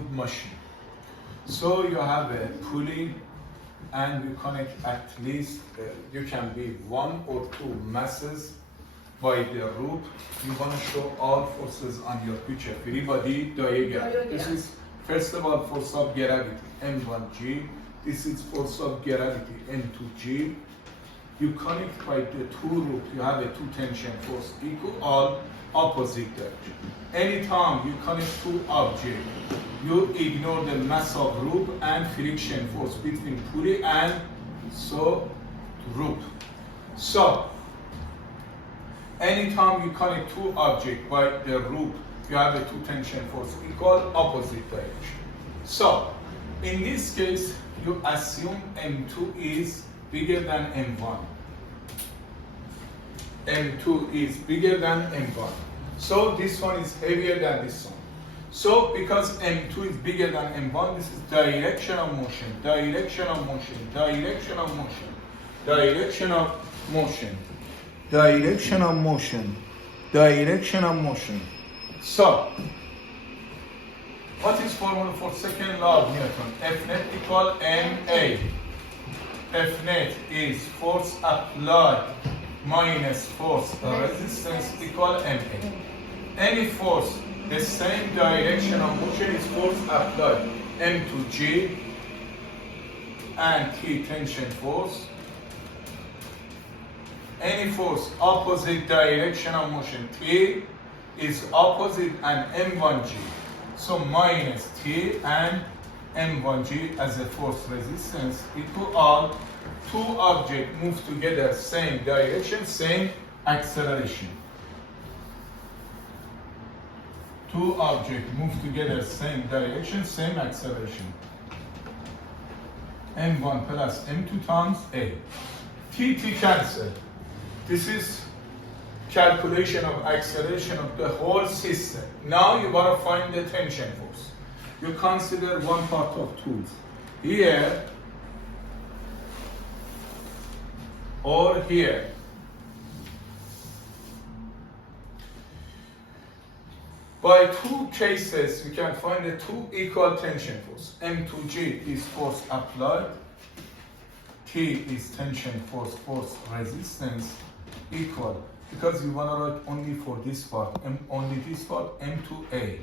foot machine. So you have a pulley and you connect at least, you can be 1 or 2 masses by the rope. You want to show all forces on your picture. Free body diagram. This is first of all force of gravity, M1G. This is force of gravity, M2G. You connect by the 2 rope. You have a 2 tension force equal all opposite direction. Anytime you connect 2 objects, you ignore the mass of rope and friction force between pulley and rope. So anytime you connect 2 objects by the rope, you have a 2 tension force equal opposite direction. So in this case, you assume M2 is bigger than M1. M2 is bigger than M1. So this one is heavier than this one. So because M2 is bigger than M1, this is direction of motion, direction of motion, direction of motion, direction of motion, direction of motion, direction of motion. So what is formula for second law of Newton? F net equal ma. F net is force applied minus force resistance equal ma. Any force, the same direction of motion is force applied. M to G and T tension force. Any force opposite direction of motion, T is opposite and M1G. So minus T and M1G as a force resistance equal all 2 objects move together, same direction, same acceleration. 2 objects move together, same direction, same acceleration. M1 plus M2 times A. T cancel. This is calculation of acceleration of the whole system. Now you want to find the tension force. You consider one part of tools. Here or here. By 2 cases, we can find the 2 equal tension force. M2G is force applied. T is tension force, force resistance equal. Because you want to write only for this part, only this part, M2A.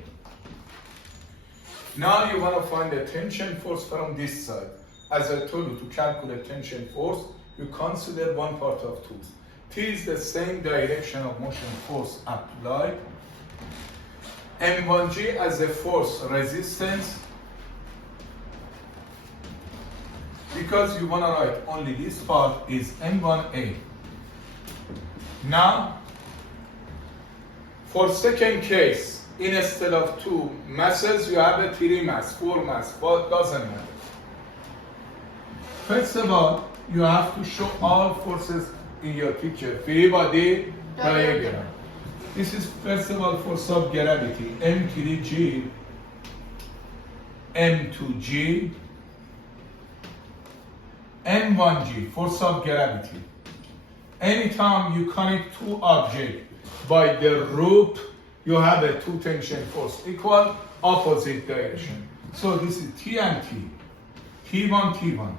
Now you want to find the tension force from this side. As I told you, to calculate tension force, you consider one part of tools. T is the same direction of motion, force applied. M1G as a force resistance. Because you want to write only this part is M1A. Now, for second case, instead of 2 masses, you have a 3 mass, 4 mass, but doesn't matter. First of all, you have to show all forces in your picture. Free body diagram. This is first of all force of gravity. M3G, M2G, M1G, force of gravity. Anytime you connect 2 objects by the rope, you have a 2 tension force equal opposite direction. So this is T and T, T1, T1.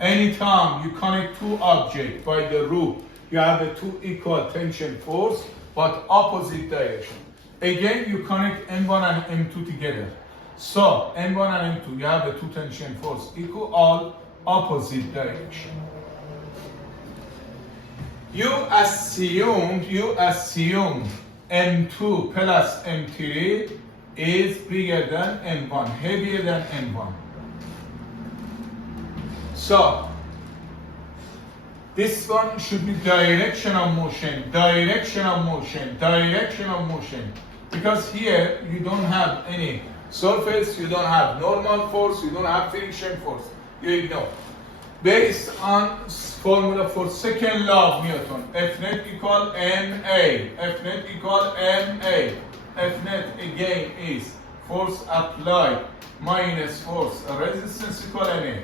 Anytime you connect 2 objects by the rope, you have a 2 equal tension force, but opposite direction. Again, you connect M1 and M2 together. So M1 and M2, you have a 2 tension force equal all opposite direction. You assumed M2 plus M3 is bigger than M1, heavier than M1. So this one should be direction of motion, direction of motion, direction of motion. Because here you don't have any surface, you don't have normal force, you don't have friction force. You ignore. Based on formula for second law of Newton, F net equal ma, F net equal ma. F net again is force applied minus force resistance equal ma.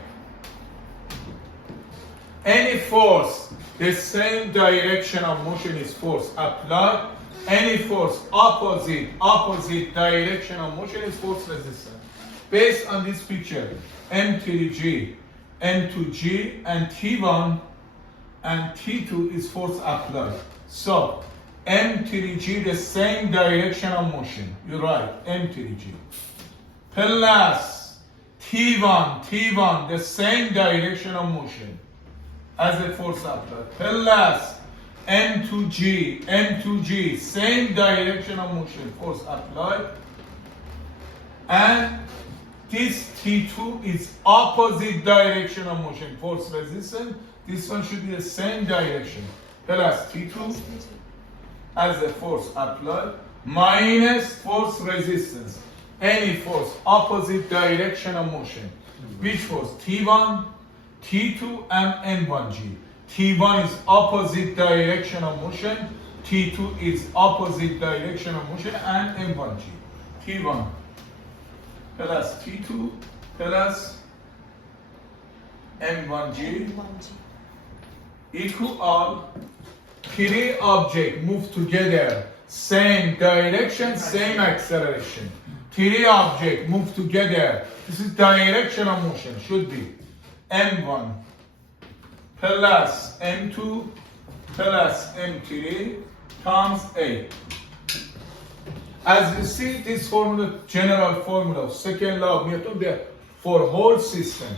Any force, the same direction of motion is force applied. Any force opposite direction of motion is force resistance. Based on this picture, M3G, N2G, and T1 and T2 is force applied. So M3G, the same direction of motion. You're right, M3G. Plus T1, the same direction of motion as a force applied. Plus N2G, same direction of motion, force applied. And this T2 is opposite direction of motion, force resistance. This one should be the same direction. Plus T2 as a force applied minus force resistance. Any force opposite direction of motion. Which force? T1, T2, and N1G. T1 is opposite direction of motion. T2 is opposite direction of motion, and M1G. T1 plus T2 plus M1G equal three objects move together, same direction, same acceleration. Three objects move together. This is direction of motion, should be M1 plus M2 plus M3 times A. As you see, this formula, general formula, second law of Newton, for whole system.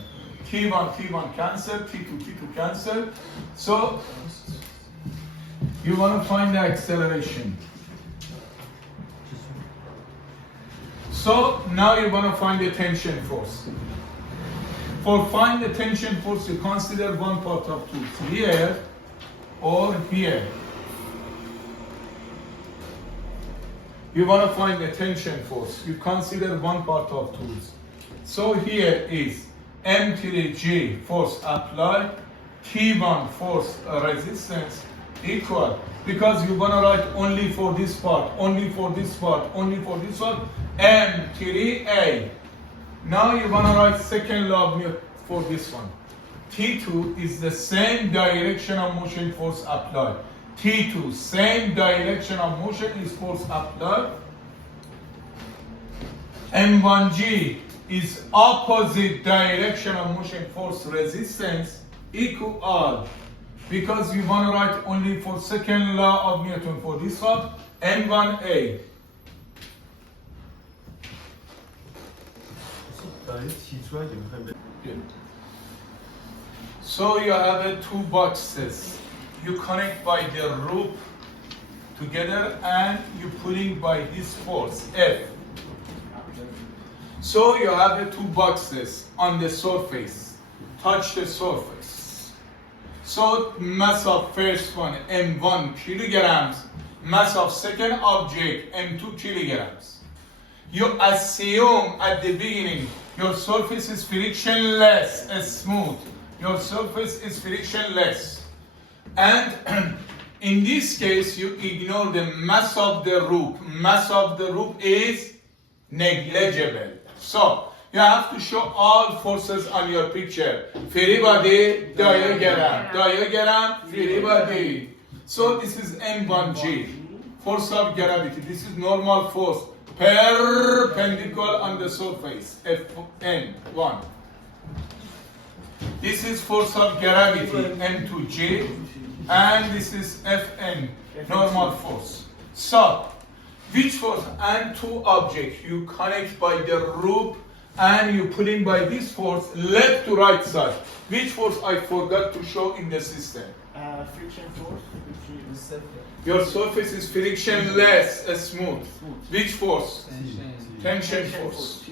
T1 cancel, T2 cancel. So you want to find the acceleration. So now you want to find the tension force. For find the tension force, you consider one part of tools, here or here. You want to find the tension force, you consider one part of tools. So here is M3G, force applied, T1 force resistance equal, because you want to write only for this part, only for this part, only for this part, M3A. Now you want to write second law of Newton for this one. T2 is the same direction of motion, force applied. T2, same direction of motion is force applied. M1G is opposite direction of motion, force resistance equal, because you want to write only for second law of Newton for this one, M1A. So you have two boxes. You connect by the loop together and you pulling by this force F. So you have two boxes on the surface. Touch the surface. So mass of first one M1 kilograms, mass of second object M2 kilograms. You assume at the beginning your surface is frictionless, smooth. Your surface is frictionless. And in this case, you ignore the mass of the loop. Mass of the loop is negligible. So you have to show all forces on your picture. Free body, diagram, free body. So this is M1G, force of gravity. This is normal force, perpendicular on the surface, Fn1. This is force of gravity, M2G, and this is Fn, normal force. So, which force? And two objects, you connect by the loop and you pull in by this force, left to right side. Which force I forgot to show in the system? Friction force, which is your surface is frictionless, smooth. Which force? Tension force.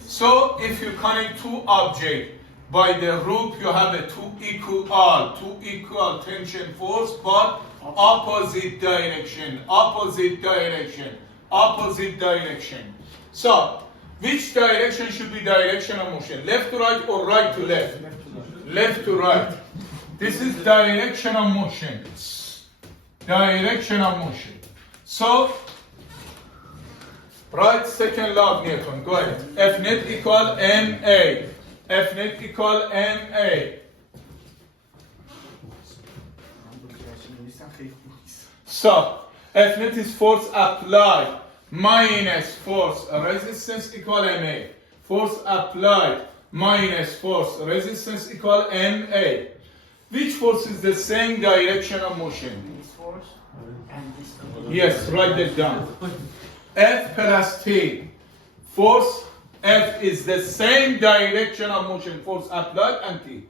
So, if you connect two objects by the loop, you have a two equal tension force, but opposite direction. So, which direction should be direction of motion? Left to right or right to left? Left to right. This is direction of motion. So, write second law of Newton. Go ahead. F net equal ma. F net equal ma. So, F net is force applied minus force resistance equal MA. Force applied minus force resistance equal MA. Which force is the same direction of motion? This force and this force. Yes, write that down. F plus T. Force F is the same direction of motion, force applied and T.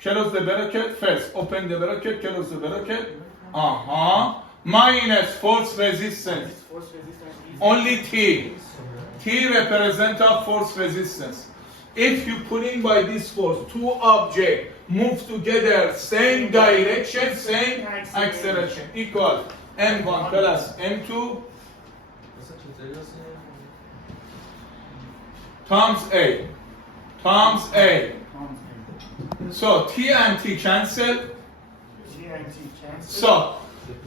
Close the bracket first. Open the bracket, close the bracket. Minus force resistance. Force resistance is Only T. T represents of force resistance. If you put in by this force, two objects move together, same direction, same acceleration, equal M1 plus M2 times A. Times A. So T and T cancel. G and T cancel. So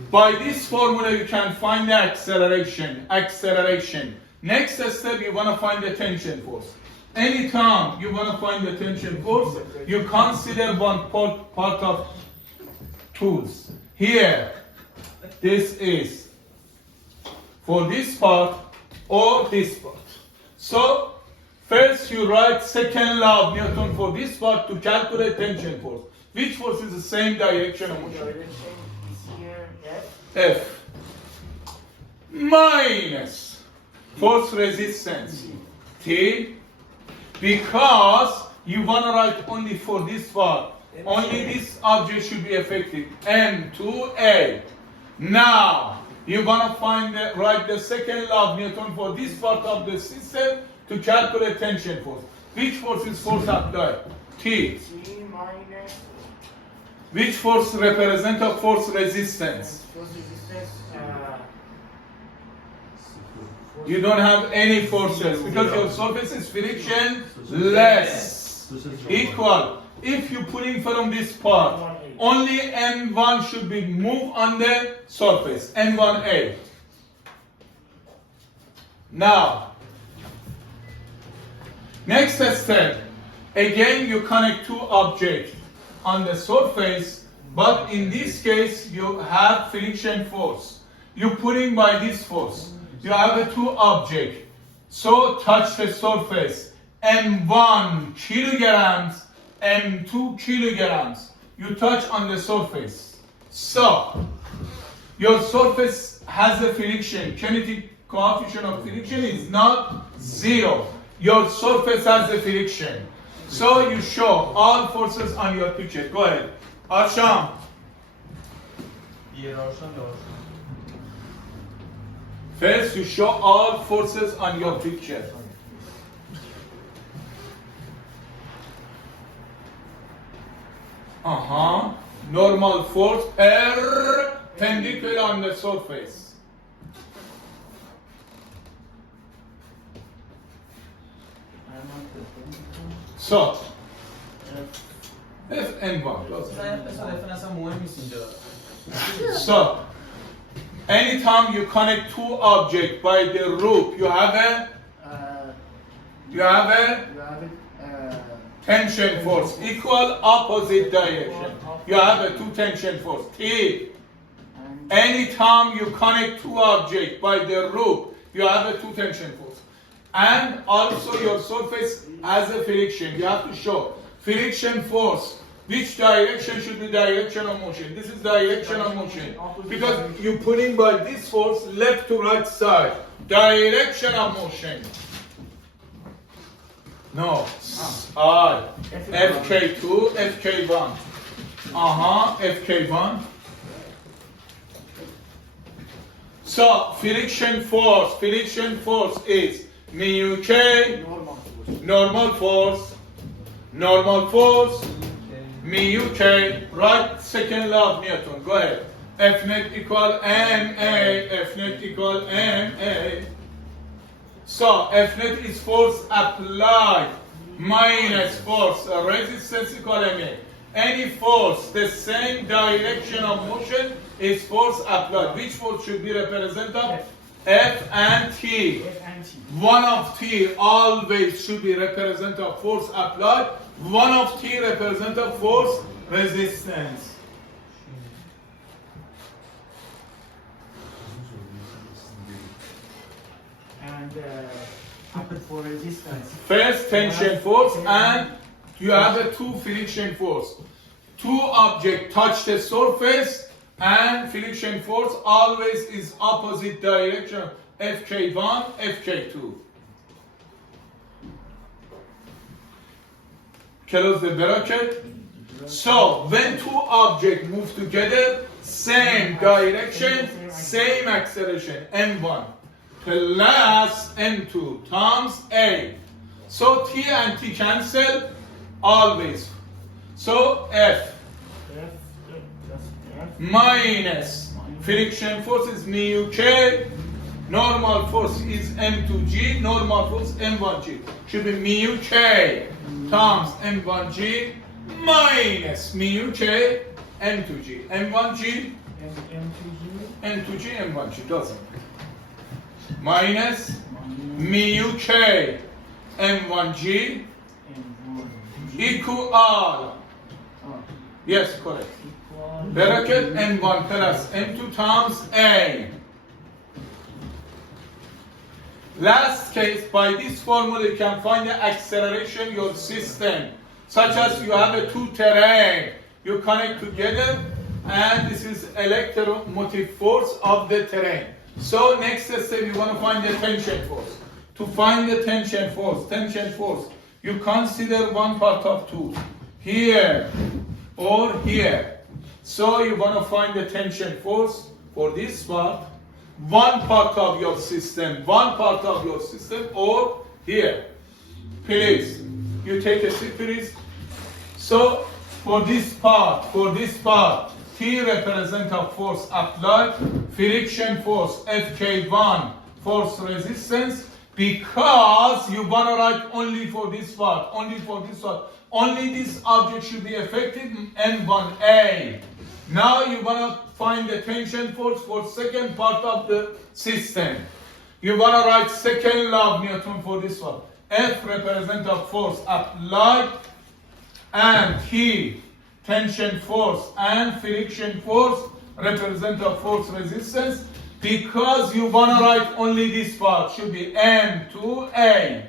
by this formula you can find the acceleration. Acceleration. Next step you want to find the tension force. Anytime you want to find the tension force, you consider one part of tools. Here, this is for this part or this part. So first you write second law of Newton for this part to calculate tension force. Which force is the same direction of motion? Direction is here F minus force resistance T, because you want to write only for this part. Only this object should be affected. M2A. Now you want to write the second law of Newton for this part of the system to calculate tension force. Which force is force applied? T. T minus Which force represents a force resistance? force resistance. You don't have any forces because your surface is frictionless. Equal. If you put in from this part, only N1 should be moved on the surface. N1A. Now, next step. Again, you connect two objects on the surface, but in this case, you have friction force. You put in by this force. You have a two object. So touch the surface. M1 kilograms, M2 kilograms. You touch on the surface. So your surface has a friction. Kinetic coefficient of friction is not zero. Your surface has a friction. So you show all forces on your picture. Go ahead. Arsham. First, you show all forces on your picture. Normal force perpendicular on the surface. So, F N1. So, anytime you connect two objects by the loop, you have a tension force equal opposite direction. You have a two tension force T. Anytime you connect two objects by the loop, you have a two tension force. And also your surface has a friction. You have to show friction force. Which direction should be direction of motion? This is direction of motion. Because you put in by this force left to right side. Direction of motion. No. I. FK2, FK1. FK1. So friction force is mu K, normal force, mu K, right, second law of Newton, go ahead. F net equal MA. So F net is force applied minus force resistance equal MA. Any force, the same direction of motion is force applied. Which force should be represented? F and T. One of T always should be represented force applied. One of T represented force resistance. and happen for resistance. First tension force and you have a two friction force. Two objects touch the surface and friction force always is opposite direction. Fk1, Fk2. Close the bracket. So when two objects move together, same direction, same acceleration, m1 plus m2 times a. So t and t cancel always. So F minus friction force is mu k, normal force is m2g, normal force m1g. Should be mu k times m1g minus mu k m2g. m1g, m2g, m1g doesn't. Minus mu k m1g equal, yes, correct. Bracket m1 plus m2 times a. Last case, by this formula you can find the acceleration your system, such as you have a two terrain, you connect together and this is electromotive force of the terrain. So next step you want to find the tension force. To find the tension force, you consider one part of two, here or here. So you want to find the tension force for this part, one part of your system, or here. Please, you take a seat, please. So for this part, T represents a force applied, friction force, Fk1, force resistance, because you want to write only for this part, only this object should be affected, M1A. Now you want to find the tension force for second part of the system. You want to write second law of Newton for this one. F represents a force applied, and T, tension force, and friction force represent a force resistance, because you want to write only this part, should be M2A.